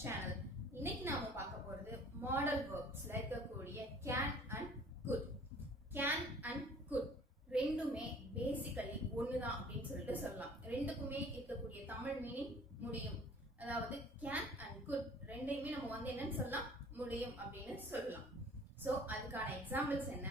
Channel. இன்னைக்கு நாம பார்க்க போறது மாடல் வெர்ப்ஸ்ல இருக்கக்கூடிய can and good. Can and could ரெண்டுமே பேசிக்கலி ஒண்ணுதான் அப்படின்னு சொல்லிட்டு சொல்லலாம். ரெண்டுக்குமே இருக்கக்கூடிய தமிழ் மீனிங் முடியும். அதாவது கேன் அண்ட் குட் ரெண்டையுமே நம்ம என்னன்னு சொல்லலாம், முடியும் அப்படின்னு சொல்லலாம். சோ அதுக்கான எக்ஸாம்பிள்ஸ் என்ன?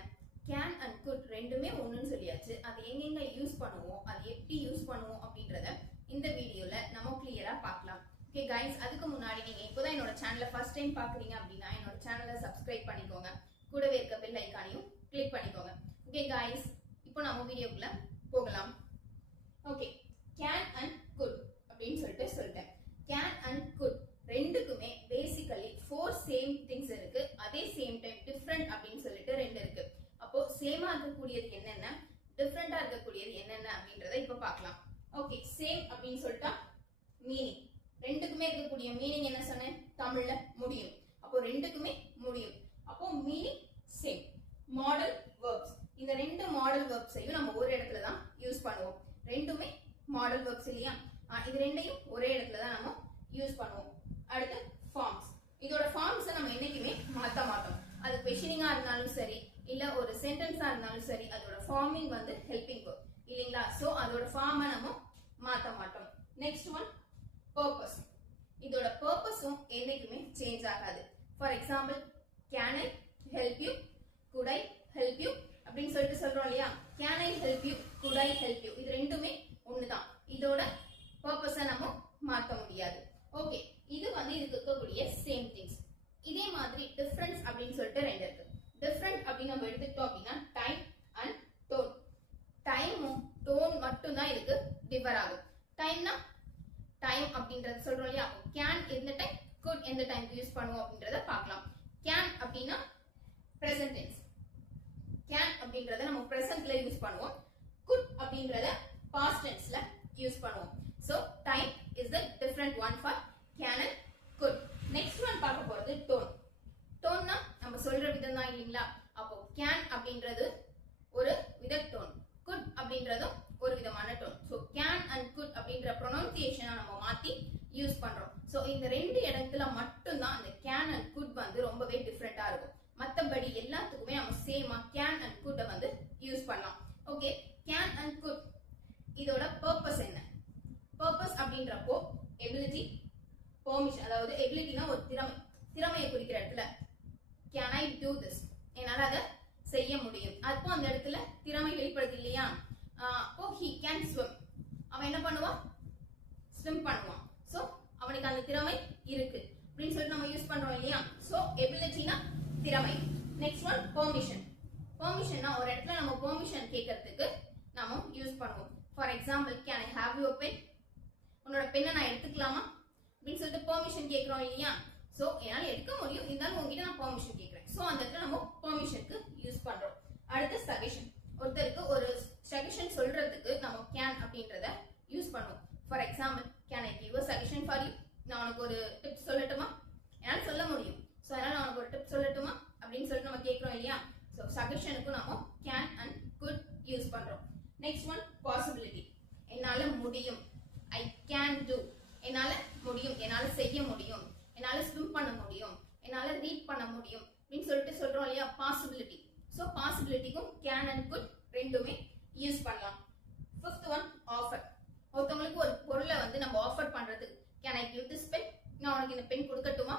கேன் அண்ட் குட் ரெண்டுமே ஒண்ணுன்னு சொல்லியாச்சு. அது எங்கெங்க யூஸ் பண்ணுவோம், அது எப்படி யூஸ் பண்ணுவோம் அப்படின்றத இந்த வீடியோல நம்ம கிளியரா பார்க்கலாம். ஓகே கைஸ், அதுக்கு முன்னாடி நீங்க இப்போதான் என்னோட சேனலை ஃபர்ஸ்ட் டைம் பாக்குறீங்க அப்படின்னா என்னோட சேனலை சப்ஸ்கிரைப் பண்ணிக்கோங்க. கூடவே இருக்க பெல் ஐகானையும் கிளிக் பண்ணிக்கோங்க. ஓகே கைஸ், இப்போ நம்ம வீடியோக்குள்ள போகலாம். ஓகே, கேன் அண்ட் குட் அப்படின்னு சொல்லிட்டேன். கேன் அண்ட் குட் ரெண்டுக்குமே பேசிக்கலி 4 சேம் திங்ஸ் இருக்கு. அதே சேம் டைம் டிஃப்ரெண்ட் அப்படின்னு சொல்லிட்டு 2 இருக்கு. அப்போ சேமா இருக்கக்கூடியது என்னென்ன, டிஃப்ரெண்டா இருக்கக்கூடியது என்னென்ன அப்படின்றத இப்ப பார்க்கலாம். ஓகே, சேம் அப்படின்னு சொல்லிட்டா மீனிங். ரெண்டுக்குமே இருக்கக்கூடிய மீனிங் என்ன சொன்னேன், தமிழ்ல முடியும். அப்போ ரெண்டுக்குமே முடியும். அப்போ மீனிங் சேம். மாடல் வெர்ப்ஸ், இந்த 2 மாடல் வெர்ப்ஸையும் நம்ம ஒரு இடத்துல தான் யூஸ் பண்ணுவோம். ரெண்டுமே மாடல் வெர்ப்ஸ் இல்லையா? இது ரெண்டையும் ஒரே இடத்துல தான் நம்ம யூஸ் பண்ணுவோம். அடுத்து ஃபார்ம்ஸ். இதோட ஃபார்ம்ஸ் நம்ம என்னைக்குமே மாத்த மாட்டோம். அது கொஸ்டினிங்கா இருந்தாலும் சரி, இல்ல ஒரு சென்டென்ஸா இருந்தாலும் சரி, அதோட ஃபார்மிங் ஹெல்பிங் வெர்ப் இல்லைங்களா? சோ அதோட ஃபார்மை நம்ம மாத்த மாட்டோம். Next one purpose. இதோட பர்பஸும் என்னைக்குமே சேஞ்ச் ஆகாது. For example, can I help you, good I help you அப்படின்னு சொல்லிட்டு சொல்றோம் இல்லையா? Can I help you, good I help you, இது ரெண்டுமே ஒண்ணுதான். இதோட பர்பஸை நம்ம மாற்ற முடியாது. ஓகே, இது இதுக்கு இருக்கக்கூடிய சேம் திங்ஸ். இதே மாதிரி டிஃபரன்ஸ் அப்படின்னு சொல்லிட்டு 2 இருக்கு. டிஃபரண்ட் அப்படின்னு நம்ம எடுத்துக்கிட்டோம் அப்படின்னா டைம் அண்ட் டோன். டைமும் டோன் மட்டும் தான் இதுக்கு டிஃபர் ஆகும். டைம்னா டைம் அப்படின்றது சொல்றோம் இல்லையா? கேன் எந்த டைம், குட் எந்த டைம்க்கு யூஸ் பண்ணுவோம் அப்படின்றத பார்க்கலாம். கேன் அப்படின்னா பிரசன்ட் டென்ஸ். கேன் அப்படின்றத நம்ம பிரசன்ட்ல யூஸ் பண்ணுவோம். குட் அப்படின்றத பாஸ்ட் டென்ஸ்ல யூஸ் பண்ணுவோம். So time is the different one for can and good. Next one பார்க்க போறது டோன். டோன்னா நம்ம சொல்ற விதம் தான் இல்லீங்களா? அப்போ கேன் அப்படின்றது ஒரு வித டோன், குட் அப்படின்றதும் ஒரு விதமான tone. So can and good அப்படின்ற ப்ரொனன்சியேஷனை நம்ம மாத்தி யூஸ் பண்றோம். சோ இந்த 2 இடத்துல மட்டும் தான் இந்த கேன் அண்ட் குட் ரொம்பவே டிஃபரெண்டா இருக்கும். மத்தபடி எல்லாத்துக்குமே நம்ம சேமா கேன் அண்ட் குட் யூஸ் பண்ணலாம். ஓகே, கேன் அண்ட் குட் இதோட பர்பஸ் என்ன? பர்பஸ் அப்படின்றப்போ எபிலிட்டி, பெர்மிஷன். அதாவது எபிலிட்டினா ஒரு திறமையை குறிக்கிற இடத்துல கேன் ஐ டூ திஸ், என்னால அதை செய்ய முடியும். அப்போ அந்த இடத்துல திறமை வெளிப்படுது இல்லையா? அப்போ he can swim, அவன் என்ன பண்ணுவான், ஸ்விம் பண்ணுவான். சோ அவனுக்கு அந்த திறமை இருக்கு அப்படின்னு சொல்லிட்டு நம்ம யூஸ் பண்றோம் இல்லையா? சோ எபிலிட்டினா திறமை. Next one permission. பெர்மிஷன்னா ஒரு இடத்துல நம்ம பெர்மிஷன் கேட்கறதுக்கு நாம யூஸ் பண்ணுவோம். For example, can I have your pen, உன்னோட பெண்ணை நான் எடுத்துக்கலாமா அப்படின்னு சொல்லிட்டு பெர்மிஷன் கேட்கிறோம் இல்லையா? சோ என்னால எடுக்க முடியும், இருந்தாலும் உங்ககிட்ட நான் பெர்மிஷன் கேட்கிறேன். சோ அந்த இடத்துல நம்ம பெர்மிஷனுக்கு யூஸ் பண்றோம். அடுத்து சஜஷன். ஒருத்தருக்கு ஒரு சஜஷன் சொல்றதுக்கு நம்ம கேன் அப்படின்றத யூஸ் பண்ணுவோம். For example, can I give a suggestion for you, நான் உனக்கு ஒரு டிப் சொல்லட்டுமா? என்னால சொல்ல முடியும், சோ அதனால நான் உனக்கு ஒரு டிப் சொல்லட்டுமா அப்படின்னு சொல்லிட்டு நம்ம கேட்கிறோம் இல்லையா? சோ சஜஷனுக்கு நம்ம கேன் அண்ட் குட் யூஸ் பண்றோம். Next one possibility. என்னால முடியும், ஐ கேன் டூ, என்னால முடியும், என்னால செய்ய முடியும், என்னால ஸ்விம் பண்ண முடியும், என்னால ரீட் பண்ண முடியும் அப்படின்னு சொல்லிட்டு சொல்றோம் இல்லையா? பாசிபிலிட்டி. சோ பாசிபிலிட்டிக்கும் கேன் அண்ட் குட் ரெண்டுமே யூஸ் பண்ணலாம். 5th one offer. ஒருத்தவங்களுக்கு ஒரு பொருளை நம்ம ஆஃபர் பண்றதுக்கு can I give this pen, நான் உனக்கு இந்த பென் கொடுக்கட்டுமா?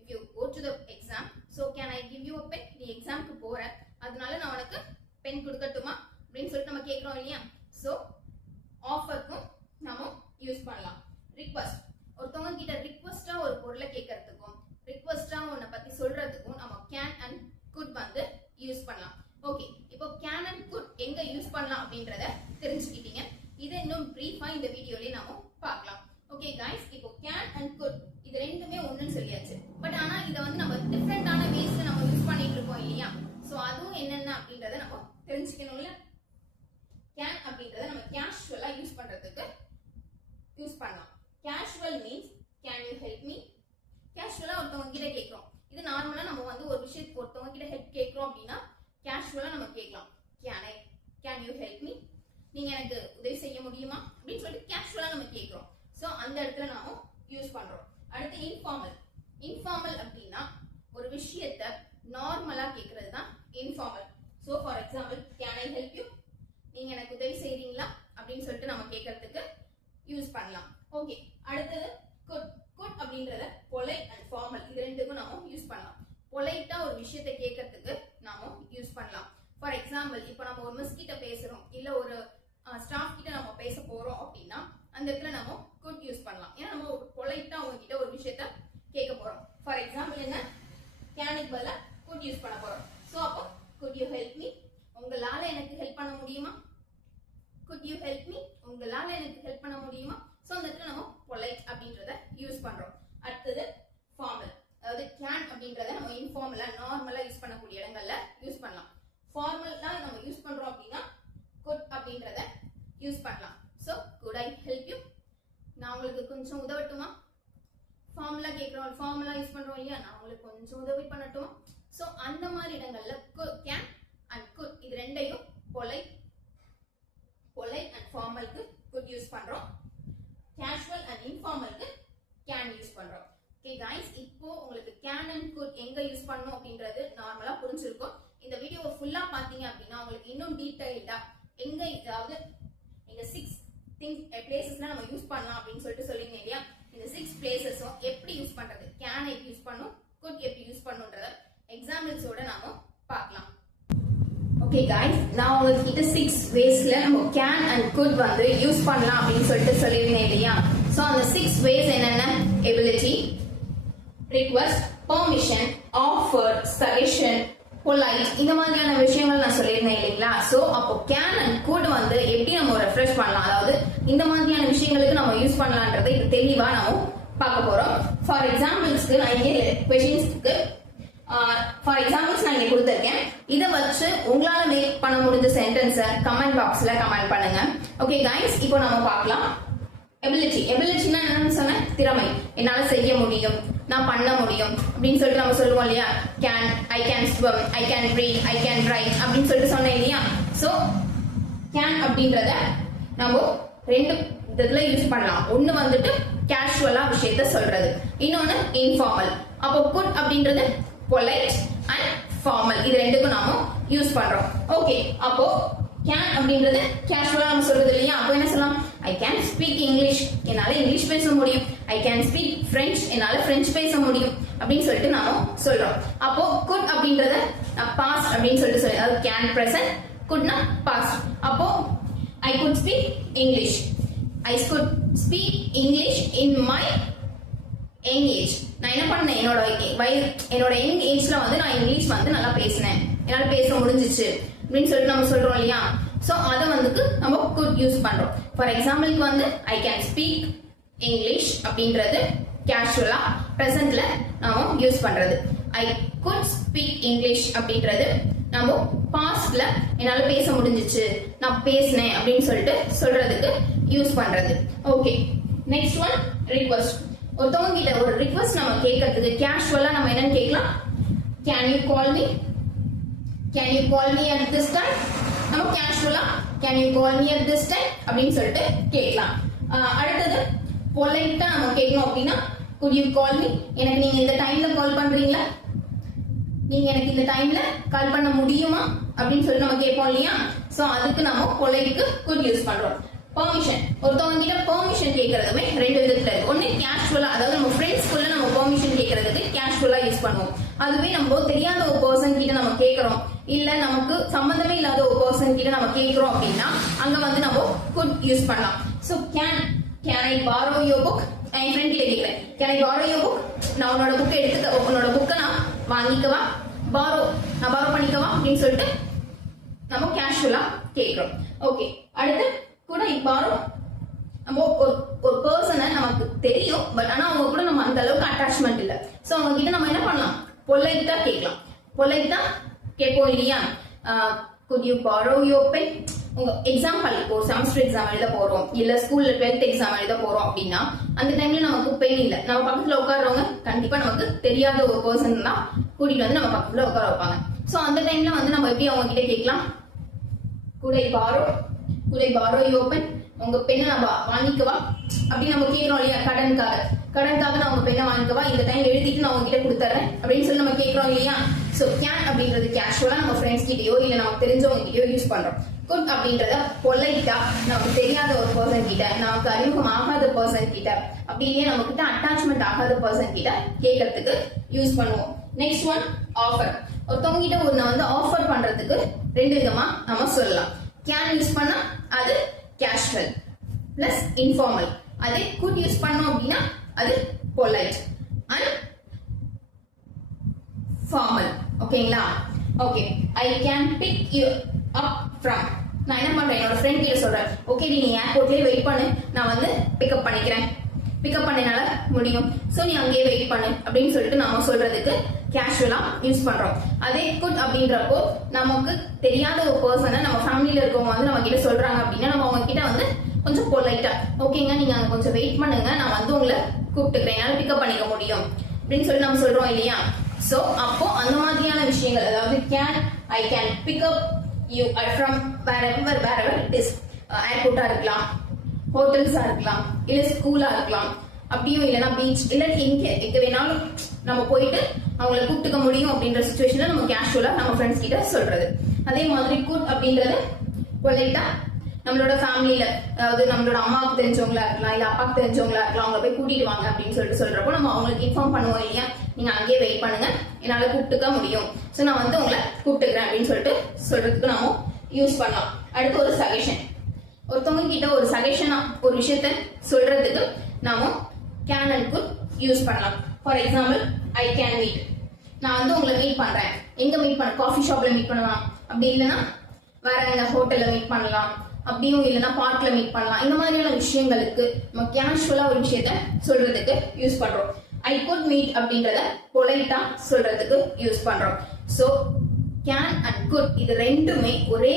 If you go to the exam, so can I give you a pen, நீ எக்ஸாம்க்கு போற, அதனால நான் உனக்கு பென் கொடுக்கட்டுமா அப்படின்னு சொல்லிட்டு நம்ம கேக்குறோம் இல்லையா? சோ ஆஃபர்க்கும் நாம யூஸ் பண்ணலாம். ரிக்வெஸ்ட். ஒருத்தவங்க கிட்ட ரிக்வெஸ்டா ஒரு பொருளை கேட்கறதுக்கும் ரிக்வெஸ்டா உன்னை பத்தி சொல்றதுக்கும் நம்ம கேன் அண்ட் குட் யூஸ் பண்ணலாம். ஓகே, இப்போ கேன் அண்ட் குட் எங்க யூஸ் பண்ணலாம் அப்படின்றத தெரிஞ்சுக்கிட்டீங்க. இதை இன்னும் பிரீஃபா இந்த வீடியோலயே நாம பார்க்கலாம். ஓகே கைஸ், இப்போ கேன் அண்ட் குட் இது ரெண்டுமே ஒண்ணுன்னு சொல்லியாச்சு. பட் ஆனா இதை நம்ம டிஃபரெண்டான வேஸ்ல நம்ம யூஸ் பண்ணிட்டு இருக்கோம் இல்லையா? சோ அதுவும் என்னென்ன அப்படின்றத நம்ம தெரிஞ்சுக்கணும்ல. கேன் அப்படின்றத நம்ம கேஷுவலா யூஸ் பண்றதுக்கு யூஸ் பண்ணலாம். Casual means can you help me. கேஷுவலா ஒருத்தவங்க கிட்ட கேட்கிறோம். இது நார்மலா நம்ம ஒரு விஷயத்துக்கு ஒருத்தவங்க கிட்ட ஹெல்ப் கேட்கிறோம் அப்படின்னா கேஷுவலா நம்ம கேட்கலாம். கேன் யூ ஹெல்ப் மீ, நீங்க எனக்கு உதவி செய்ய முடியுமா அப்படின்னு சொல்லிட்டு கேஷுவலா நம்ம கேட்கிறோம். சோ அந்த இடத்துல நாம யூஸ் பண்றோம். அடுத்து இன்ஃபார்மல். இன்ஃபார்மல் அப்படின்னா ஒரு விஷயத்த நார்மலா கேக்குறது தான் informal. So for example can I help you, நீங்க எனக்கு உதவி செய்றீங்களா அப்படின்னு சொல்லிட்டு நம்ம கேட்கறதுக்கு யூஸ் பண்ணலாம். ஓகே, அடுத்தது குட். குட் அப்படின்றத பொலைட் அண்ட் ஃபார்மல் இது ரெண்டுக்கும் நாம யூஸ் பண்ணலாம். பொலைட்டா ஒரு விஷயத்தை கேட்கறதுக்கு நாம யூஸ் பண்ணலாம். ஃபார் எக்ஸாம்பிள் இப்போ நம்ம ஒரு மிஸ் கிட்ட பேசுறோம் இல்ல ஒரு ஸ்டாஃப் கிட்ட நம்ம பேச போறோம் அப்படின்னா அந்த இடத்துல நம்ம குட் யூஸ் பண்ணலாம். ஏன்னா நம்ம பொலைட்டா அவங்க கிட்ட ஒரு விஷயத்த கேட்க போறோம். ஃபார் எக்ஸாம்பிள் என்ன, கேனுக்கு பதிலா குட் யூஸ் பண்ண போறோம். சோ அப்போ குட் யூ ஹெல்ப் மீ, உங்களால எனக்கு ஹெல்ப் பண்ண முடியுமா? குட் யூ ஹெல்ப் மீ, உங்களால எனக்கு ஹெல்ப் பண்ண முடியுமா? சோ அந்த இடத்துல நம்ம பொலைட் அப்படின்றத யூஸ் பண்றோம். அடுத்தது ஃபார்மல், அதாவது கேன் அப்படின்றத நம்ம இன்ஃபார்மலா நார்மலா யூஸ் பண்ணக்கூடிய இடங்கள்ல யூஸ் பண்ணலாம். ஃபார்மலா நம்ம யூஸ் பண்றோம் அப்படின்னா குட் அப்படின்றத யூஸ் பண்ணலாம். So good I help you, நான் உங்களுக்கு கொஞ்சம் உதவட்டுமா? ஃபார்முலா கேக்குறோம், ஃபார்முலா யூஸ் பண்றோம் இல்லையா, நான் உங்களுக்கு கொஞ்சம் உதவி பண்ணட்டுமா? சோ அந்த மாதிரி இடங்கள்ல கேன் அண்ட் குட் இது ரெண்டையும் பொலைட் அண்ட் ஃபார்மலுக்கு குட் யூஸ் பண்றோம். கேஷுவல் அண்ட் இன்ஃபார்மலுக்கு கேன் யூஸ் பண்றோம். ஓகே गाइस, இப்போ உங்களுக்கு கேன் அண்ட் குட் எங்க யூஸ் பண்ணனும் அப்படின்றது நார்மலா புரிஞ்சிருக்கும். இந்த வீடியோவை ஃபுல்லா பாத்தீங்க அப்படின்னா உங்களுக்கு இன்னும் டீடைலா எங்க அதாவது இந்த 6 பிளேசஸ்ல நம்ம யூஸ் பண்ணலாம் அப்படின்னு சொல்லிட்டு சொல்லுங்க இல்லையா, இந்த 6 பிளேசஸும் எப்படி யூஸ் பண்றது, கேன் எப்படி யூஸ் பண்ணும், குட் எப்படி யூஸ் பண்ணுன்றத எக்ஸாம்பிள்ஸோட நாம பார்க்கலாம். ஓகே गाइस, நான் உங்களுக்கு 6 வேஸ்ல நம்ம கேன் அண்ட் குட் வந்து யூஸ் பண்ணலாம் அப்படின்னு சொல்லிட்டு சொல்லிருந்தேன் இல்லையா. சோ அந்த 6 வேஸ் என்னென்ன, ability, request, permission, offer, suggestion, polite, இந்த மாதிரியான விஷயங்கள் நான் சொல்லியிருந்தேன் இல்லைங்களா. சோ அப்போ கேன் அண்ட் குட் வந்து எப்படி நம்ம ரெஃப்ரெஷ் பண்ணலாம், அதாவது இந்த மாதிரியான விஷயங்களுக்கு நம்ம யூஸ் பண்ணலாம்ன்றதை இது தெளிவா நம்ம பார்க்க போறோம். ஃபார் எக்ஸாம்பிள்ஸ்க்கு நான் இங்கே क्वेश्चंसக்கு ஃபார் எக்ஸாம்பிள்ஸ் நான் இங்க கொடுத்திருக்கேன். இத வச்சு உங்களால மேக் பண்ண முடிஞ்ச சென்டென்ஸை கமெண்ட் பாக்ஸ்ல கமெண்ட் பண்ணுங்க. ஓகே गाइस, இப்போ நம்ம பார்க்கலாம். எபிலிட்டினா என்னன்னு சொன்ன, திறமை, என்னால செய்ய முடியும், நான் பண்ண முடியும் அப்படின்னு சொல்லிட்டு நம்ம சொல்லுவோம் இல்லையா. Can, I can swim, I can read, I can write அப்படின்னு சொல்லிட்டு சொன்னேன் இல்லையா. சோ கேன் அப்படின்றத நம்ம ரெண்டு இதுல யூஸ் பண்ணலாம். ஒண்ணு வந்துட்டு கேஷுவலா விஷயத்த சொல்றது, இன்னொன்னு இன்ஃபார்மல். அப்போ குட் அப்படின்றது பொலைட் அண்ட் ஃபார்மல் இது ரெண்டுக்கும் நாம யூஸ் பண்றோம். ஓகே, அப்போ கேன் அப்படின்றது கேஷுவலா நம்ம சொல்றது இல்லையா. அப்போ என்ன சொல்லலாம், ஐ கேன் ஸ்பீக் இங்கிலீஷ், என்னால இங்கிலீஷ் பேச முடியும். ஐ கேன் ஸ்பீக் பிரெஞ்ச், என்னால பிரெஞ்ச் பேச முடியும் அப்படின்னு சொல்லிட்டு நாம சொல்றோம். அப்போ குட் அப்படின்றத பாஸ்ட் அப்படின்னு சொல்லிட்டு சொல்லி, அதாவது கேன் பிரசன்ட், குட்னா பாஸ்ட். அப்போ I could speak English, I could speak English in my young age. நான் என்ன பண்ணேன், என்னோட யங் ஏஜ்ல வந்து நான் இங்கிலீஷ் வந்து நல்லா பேசினேன், என்னால பேச முடிஞ்சிச்சு அப்படின்னு சொல்லிட்டு நம்ம சொல்றோம் இல்லையா. சோ அத வந்து நம்ம குட் யூஸ் பண்றோம். ஃபார் எக்ஸாம்பிளுக்கு வந்து ஐ கேன் ஸ்பீக் இங்கிலீஷ் அப்படின்றது கேஷுவலா பிரசன்ட்ல நாம யூஸ் பண்றது. ஐ குட் ஸ்பீக் இங்கிலீஷ் அப்படின்றது நம்ம பாஸ்ட்ல என்னால பேச முடிஞ்சிச்சு, நான் பேசினேன் அப்படின்னு சொல்லிட்டு சொல்றதுக்கு யூஸ் பண்றது. Okay, next one request. ஒருத்தவங்க கிட்ட ஒரு ரிக்வெஸ்ட் நம்ம கேட்கறதுக்கு கேஷுவலா நம்ம என்னன்னு கேட்கலாம், can you call me, can you call me at this time. நம்ம கேஷுவலா can you call me at this time அப்படின்னு சொல்லிட்டு கேட்கலாம். அடுத்தது பொலைட்டா நம்ம கேட்கணும் அப்படின்னா குட் யூ கால் மீ, எனக்கு நீங்க இந்த டைம்ல கால் பண்றீங்களா, நீங்க எனக்கு இந்த டைம்ல கால் பண்ண முடியுமா அப்படின்னு சொல்லி நம்ம கேட்போம் இல்லையா. சோ அதுக்கு நம்ம பொலைட்க்கு குட் யூஸ் பண்றோம். பெர்மிஷன், ஒருத்தவங்க கிட்ட பெர்மிஷன் கேட்கறதுமே ரெண்டு விதத்துல இருக்கு. ஒன்னு கேஷுவலா, அதாவது நம்ம ஃப்ரெண்ட்ஸ்குள்ள நம்ம பெர்மிஷன் கேட்கறதுக்கு கேஷுவலா யூஸ் பண்ணுவோம். அதுவே நம்ம தெரியாத ஒரு பர்சன் கிட்ட நம்ம கேட்கறோம், இல்ல நமக்கு சம்பந்தமே இல்லாத ஒரு பர்சன் கிட்ட நம்ம கேட்கறோம் அப்படின்னா அங்க வந்து நம்ம குட் யூஸ் பண்ணலாம். So can I borrow your book, N friend கிட்ட கேட்கிறேன், can I borrow your book, நான் உன்னோட புக்கை எடுத்து உன்னோட புக்கை நான் வாங்கிக்கவா, நான் borrow பண்ணிக்கவா அப்படின்னு சொல்லிட்டு நம்ம கேஷுவலா கேட்கிறோம். ஓகே, அடுத்து கூட ஐ borrow, நம்ம ஒரு பர்சனை நமக்கு தெரியும், பட் ஆனா அவங்க கூட நம்ம அந்த அளவுக்கு அட்டாச்மெண்ட் இல்ல. சோ அவங்க கிட்ட நம்ம என்ன பண்ணலாம், பொலைட்டா கேட்கலாம். பொலைட்டா கேட்போம் இல்லையா. could you borrow your pen, உங்க எக்ஸாம்பிள் இப்போ செமஸ்டர் எக்ஸாம் எழுத போறோம், இல்ல ஸ்கூல்ல 12th எக்ஸாம் எழுத போறோம் அப்படின்னா அந்த டைம்ல நமக்கு பென் இல்ல, நம்ம பக்கத்துல உட்கார்றவங்க கண்டிப்பா நமக்கு தெரியாத ஒரு பர்சன் தான் கூட்டிட்டு வந்து நம்ம பக்கத்துல உட்கார வைப்பாங்க. சோ அந்த டைம்ல வந்து நம்ம எப்படி அவங்க கிட்ட கேட்கலாம், could I borrow your pen, உங்க பெண்ணை நம்ம வாங்கிக்கவா அப்படின்னு நம்ம கேட்கிறோம் இல்லையா, கடனுக்காக நான் உங்க பெண்ணை வாங்கிக்கவா, இந்த டைம் எழுதிட்டு நான் உங்ககிட்ட கொடுத்துறேன் அப்படின்னு சொல்லி நம்ம கேட்கிறோம் இல்லையா. சோ கேன் அப்படின்றது கேஷுவலா நம்ம ஃப்ரெண்ட்ஸ் கிட்டயோ இல்ல நமக்கு தெரிஞ்சவங்க கிட்டயோ யூஸ் பண்றோம். குட் அப்படின்றத பொலைட்டா நமக்கு தெரியாத ஒரு பர்சன் கிட்ட, நமக்கு அறிமுகம் ஆகாத பர்சன் கிட்ட, அப்படியே நம்ம கிட்ட அட்டாச்மெண்ட் ஆகாத பர்சன் கிட்ட கேட்கறதுக்கு யூஸ் பண்ணுவோம். Next one offer. ஒருத்தவங்க கிட்ட ஒண்ணு ஆஃபர் பண்றதுக்கு ரெண்டு விதமா நம்ம சொல்லலாம். கேன் யூஸ் பண்ணா அது கேஷுவல் பிளஸ் இன்ஃபார்மல். அதே குட் யூஸ் பண்ணோம் அப்படின்னா அது பொலைட் அண்ட் ஃபார்மல். ஓகேங்களா? Okay, I can big you up from. நான் என்ன பண்றேன், என்னோட ஃப்ரெண்ட் கிட்ட சொல்றேன், ஓகே நீ ஏர்போர்ட்லயே வெயிட் பண்ணு, நான் பிக்கப் பண்ணிக்கிறேன், பிக்கப் பண்ணனால முடியும், சோ நீ அங்கேயே வெயிட் பண்ணு அப்படின்னு சொல்லிட்டு நம்ம சொல்றதுக்கு கேஷுவலா யூஸ் பண்றோம். அதே குட் அப்படின்றப்போ நமக்கு தெரியாத ஒரு பர்சனை நம்ம ஃபேமிலியில இருக்கவங்க நம்ம கிட்ட சொல்றாங்க அப்படின்னா நம்ம அவங்க கிட்ட கொஞ்சம் பொலைட்டா, ஓகேங்க நீங்க அங்க கொஞ்சம் வெயிட் பண்ணுங்க, நான் உங்களை கூப்பிட்டுக்கிறேன், என்னால பிக்கப் பண்ணிக்க முடியும் அப்படின்னு சொல்லி நம்ம சொல்றோம் இல்லையா. சோ அப்போ அந்த மாதிரியான விஷயங்கள், அதாவது can, I can pick up you from wherever it is. ஏர்போர்ட்டா இருக்கலாம், ஹோட்டல்ஸா இருக்கலாம், இல்ல ஸ்கூலா இருக்கலாம், அப்படியும் இல்லைன்னா பீச், இல்ல எங்க வேணாலும் நம்ம போயிட்டு அவங்கள கூப்பிட்டுக்க முடியும் அப்படின்ற சிச்சுவேஷன்ல நம்ம கேஷுவலா நம்ம ஃப்ரெண்ட்ஸ் கிட்ட சொல்றது. அதே மாதிரி குட் அப்படின்றது பொலைட்டா நம்மளோட ஃபேமிலியில, அதாவது நம்மளோட அம்மாவுக்கு தெரிஞ்சவங்களா இருக்கலாம், இல்ல அப்பாவுக்கு தெரிஞ்சவங்களா இருக்கலாம், அவங்க போய் கூட்டிட்டு வாங்க அப்படின்னு சொல்லிட்டு சொல்றப்போ நம்ம அவங்களுக்கு இன்ஃபார்ம் பண்ணுவோம் இல்லையா, நீங்க அங்கேயே வெயிட் பண்ணுங்க, என்னால கூப்பிட்டுக்க முடியும், சோ நான் உங்களை கூப்பிட்டுக்கிறேன் அப்படின்னு சொல்லிட்டு சொல்றதுக்கு நாம யூஸ் பண்ணலாம். அடுத்து ஒரு சஜஷன். ஒருத்தவங்க கிட்ட ஒரு சஜஷனா ஒரு விஷயத்த சொல்றதுக்கு நாம கேன் அண்ட் குட் யூஸ் பண்ணலாம். For example, I can meet. நான் உங்களை மீட் பண்றேன். எங்க மீட் பண்ண? காஃபி ஷாப்ல மீட் பண்ணலாம், அப்படி இல்லைன்னா வேற எங்க ஹோட்டல்ல மீட் பண்ணலாம், அப்படியும் இல்லைன்னா பார்க்ல மீட் பண்ணலாம். இந்த மாதிரியான விஷயங்களுக்கு நம்ம கேஷுவலா ஒரு விஷயத்த சொல்றதுக்கு யூஸ் பண்றோம். ஐ குட் மீட் அப்படின்றத பொலைட்டா சொல்றதுக்கு யூஸ் பண்றோம். சோ கேன் அண்ட் குட் இது ரெண்டுமே ஒரே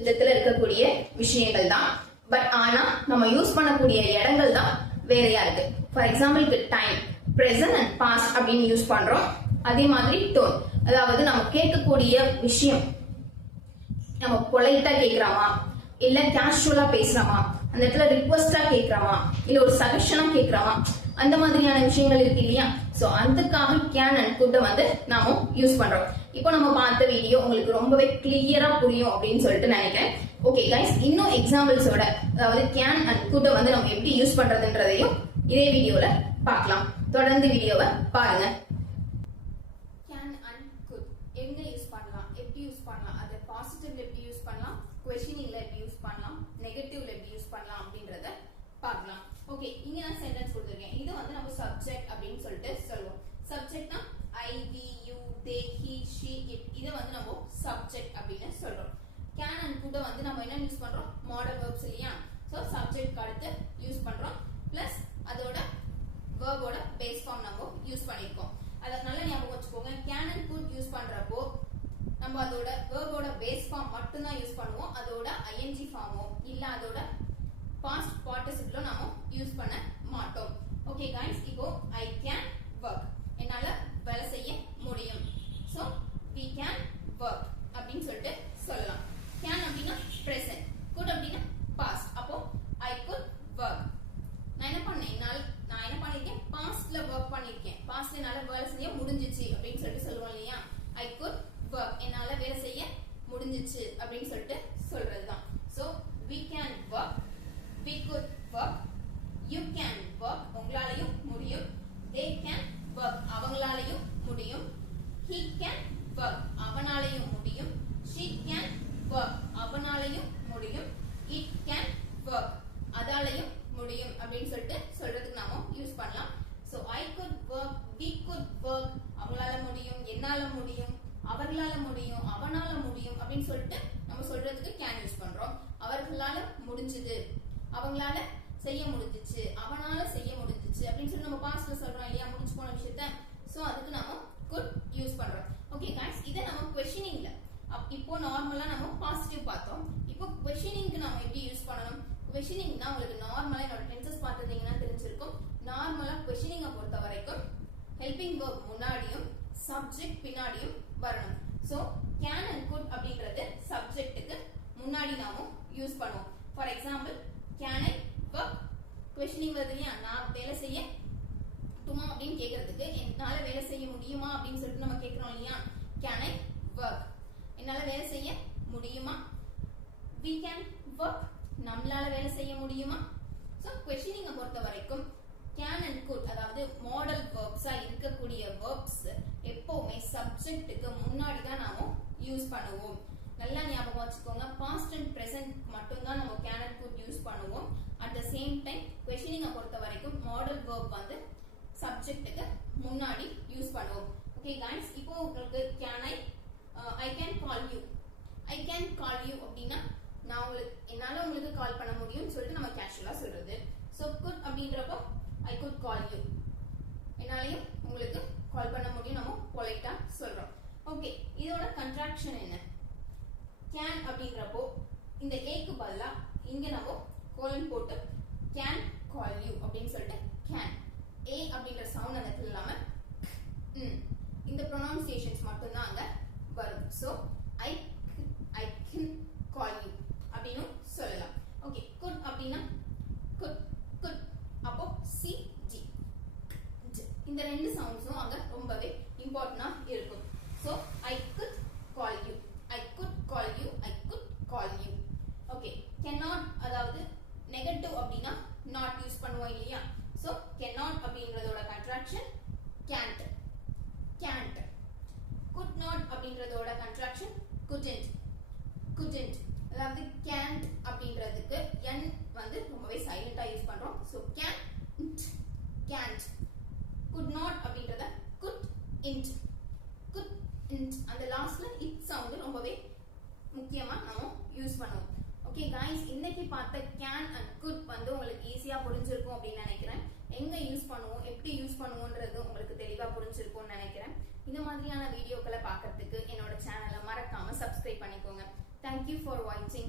விதத்துல இருக்கக்கூடிய விஷயங்கள் தான். பட் ஆனா நம்ம யூஸ் பண்ணக்கூடிய இடங்கள் தான் வேறையா இருக்கு. ஃபார் எக்ஸாம்பிளுக்கு டைம், பிரசன்ட் அண்ட் பாஸ்ட் அப்படின்னு யூஸ் பண்றோம். அதே மாதிரி டோன், அதாவது நம்ம கேட்கக்கூடிய விஷயம் நம்ம பொலைட்டா கேட்கிறோமா, இல்ல கேஷுவலா பேசுறோமா, அந்த இடத்துல ரிக்வெஸ்டா கேட்கிறோமா, இல்ல ஒரு சஜஷனா கேட்கிறோமா, அந்த மாதிரியான விஷயங்கள் இருக்கு இல்லையா. சோ அதுக்காக கேன் அண்ட் குட் நாம யூஸ் பண்றோம். இப்போ நம்ம பார்த்த வீடியோ உங்களுக்கு ரொம்பவே கிளியரா புரியும் அப்படின்னு சொல்லிட்டு நினைக்கிறேன். ஓகே கைஸ், இன்னும் எக்ஸாம்பிள்ஸோட, அதாவது கேன் அண்ட் குட் நம்ம எப்படி யூஸ் பண்றதுன்றதையும் இதே வீடியோல பார்க்கலாம். தொடர்ந்து வீடியோவை பாருங்க. கேன் அண்ட் குட் எங்க யூஸ் பண்ணலாம், எப்படி யூஸ் பண்ணலாம், அது பாசிட்டிவ்ல எப்படி யூஸ் பண்ணலாம், கொஸ்டினிங்ல எப்படி யூஸ் பண்ணலாம், நெகட்டிவ்ல எப்படி யூஸ் பண்ணலாம் அப்படின்றத பார்க்கலாம். ஓகே, இங்க நான் சென்டென்ஸ் கொடுத்திருக்கேன். இது நம்ம சப்ஜெக்ட் அப்படின்னு சொல்லிட்டு சொல்லுவோம். சப்ஜெக்ட்னா I, we, you, they, he, she, it. இத நம்ம சப்ஜெக்ட் அப்படின்னு சொல்றோம். கேன் அண்ட் குட் நம்ம என்ன யூஸ் பண்றோம், மாடல் வெர்ப்ஸ் இல்லையா. சோ சப்ஜெக்ட் அடுத்து யூஸ் பண்றோம், பிளஸ் அதோட வெர்போட பேஸ் ஃபார்ம் நம்ம யூஸ் பண்ணிருக்கோம். அதனால ஞாபகம் வச்சுக்கோங்க, கேன் அண்ட் குட் யூஸ் பண்றப்போ நம்ம அதோட வெர்போட பேஸ் ஃபார்ம் மட்டும் தான் யூஸ் பண்ணுவோம். அதோட ஐஎன்ஜி ஃபார்மோ இல்ல அதோட பாஸ்ட் பார்ட்டிசிபிளோ நாம யூஸ் பண்ண மாட்டோம். ஓகே गाइस, இப்போ ஐ கேன் வர்க், என்னால வேலை செய்ய முடியும். சோ we can work அப்படினு சொல்லிட்டு சொல்லலாம். can அப்படினா present, could அப்படினா past. அப்போ I could work. நான் என்ன பண்ணிருக்கேன், pastல work பண்ணிருக்கேன். pastல என்னால வேலை செய்ய முடிஞ்சிச்சு அப்படினு சொல்லிட்டு சொல்லுவோம் இல்லையா. I could work, என்னால வேலை செய்ய முடிஞ்சிச்சு அப்படினு சொல்லிட்டு சொல்றதுதான். So we can work, we could work, you can work, உங்களாலயும் முடியும். They can work, அவங்களாலயும் முடியும். He can work, அவனாலயும் முடியும். She can work, அவனாலயும் முடியும். It can work, அதாலயும் முடியும் அப்படின்னு சொல்லிட்டு சொல்றதுக்கு நாம யூஸ் பண்ணலாம். So I could work, we could work, அவங்களால முடியும், என்னால முடியும், அவர்களால முடியும், அவனால முடியும் அப்படின்னு சொல்லிட்டு நம்ம சொல்றதுக்கு can யூஸ் பண்றோம். அவர்களால முடிஞ்சது, அவங்களால செய்ய முடிஞ்சிச்சு, அவனால செய்ய முடிஞ்சிச்சு அப்படின்னு சொல்லி நம்ம பாஸ்ட்ல சொல்றோம் இல்லையா, முடிஞ்சு போன விஷயத்த. சோ அதுக்கு நாம could யூஸ் பண்றோம். ஓகே गाइस, இத நம்ம क्वेश्चनिंगல இப்போ நார்மலா நம்ம பாசிட்டிவ் பார்த்தோம். இப்போ क्वेश्चनिंगக்கு நாம எப்படி யூஸ் பண்ணனும்? क्वेश्चनिंगனா உங்களுக்கு நார்மலா என்னோட டென்சஸ் பார்த்திருந்தீங்கன்னா தெரிஞ்சிருக்கும். நார்மலா क्वेश्चनिங்க பொறுத்த வரைக்கும் ஹெல்பிங் வெர்ப் முன்னாடியும் சப்ஜெக்ட் பின்னாடியும் வரணும். சோ can and could அப்படிங்கிறது சப்ஜெக்ட்டுக்கு முன்னாடி நாம யூஸ் பண்ணுவோம். ஃபார் எக்ஸாம்பிள் கொஸ்டினிங் வருது இல்லையா, நான் வேலை செய்யட்டுமா அப்படின்னு கேட்கறதுக்கு என்னால வேலை செய்ய முடியுமா அப்படின்னு சொல்லிட்டு நம்ம கேட்கிறோம் இல்லையா, கேன் ஐ ஒர்க், என்னால வேலை செய்ய முடியுமா, we can work, நம்மளால வேலை செய்ய முடியுமா. ஸோ கொஸ்டினிங்கை பொறுத்த வரைக்கும் கேன் அண்ட் குட் அதாவது மாடல் வேர்ப்ஸா இருக்கக்கூடிய வேர்ப்ஸ் எப்பவுமே சப்ஜெக்ட்டுக்கு முன்னாடி தான் நாம யூஸ் பண்ணுவோம். நல்லா ஞாபகம் வச்சுக்கோங்க, பாஸ்ட் அண்ட் பிரசன்ட் மட்டும் தான் நம்ம கேன் அண்ட் குட் யூஸ் பண்ணுவோம். அட் த சேம் டைம் கொஸ்டினிங்கை பொறுத்த வரைக்கும் மாடல் வேர்ப் வந்து சப்ஜெக்ட்டுக்கு முன்னாடி யூஸ் பண்ணுவோம். ஓகே गाइस, இப்போ உங்களுக்கு can I can call you, I can call you அப்படின்னா நான் என்னால உங்களுக்கு கால் பண்ண முடியும்னு சொல்லிட்டு நம்ம கேஷுவலா சொல்றது. ஸோ குட் அப்படின்றப்போ ஐ குட் கால் யூ, என்னாலையும் உங்களுக்கு கால் பண்ண முடியும் நம்ம பொலைட்டா சொல்றோம். ஓகே, இதோட கன்ட்ராக்ஷன் என்ன, கேன் அப்படின்றப்போ இந்த ஏக்கு பதிலா இங்க நம்ம கோலன் போட்டு கேன் கால் யூ அப்படின்னு சொல்லிட்டு கேன் ஏ அப்படின்ற சவுண்ட் அந்த இல்லாம இந்த ப்ரொனவுன்சியேஷன்ஸ் மட்டும் தான் அங்க வரும். So I can call you அப்படின்னு சொல்லலாம். ஓகே, குட் அப்படின்னா குட் குட், அப்போ சி ஜி இந்த ரெண்டு சவுண்ட்ஸும் அங்க ரொம்பவே இம்பார்ட்டன்டா இருக்கும். So I could call you, I could call you, I could call you. Okay, cannot அதாவது நெகட்டிவ் அப்படின்னா நாட் யூஸ் பண்ணுவோம் இல்லையா. ஸோ cannot அப்படின்றதோட contraction can't, can't. could not அப்படின்றதோட கன்ட்ராக்ஷன் couldn't, couldn't. அதாவது can't அப்படின்றதுக்கு n வந்து ரொம்பவே சைலண்டா யூஸ் பண்றோம். So can't, can't. could not அப்படின்றத couldn't, couldn't. அந்த லாஸ்ட்ல இட் சவுண்ட் ரொம்பவே முக்கியமா நாம யூஸ் பண்ணுவோம். ஓகே गाइस, இன்னைக்கு பார்த்த கேன் அண்ட் குட் வந்து உங்களுக்கு ஈஸியா புரிஞ்சிருக்கும் அப்படின்னு நினைக்கிறேன். எங்க யூஸ் பண்ணுவோம், எப்படி யூஸ் பண்ணுவோம்ன்றது உங்களுக்கு தெளிவா புரிஞ்சிருக்கும்னு நினைக்கிறேன். இந்த மாதிரியான வீடியோக்களை பார்க்கிறதுக்கு என்னோட சேனலை மறக்காம சப்ஸ்கிரைப் பண்ணிக்கோங்க. Thank you for watching.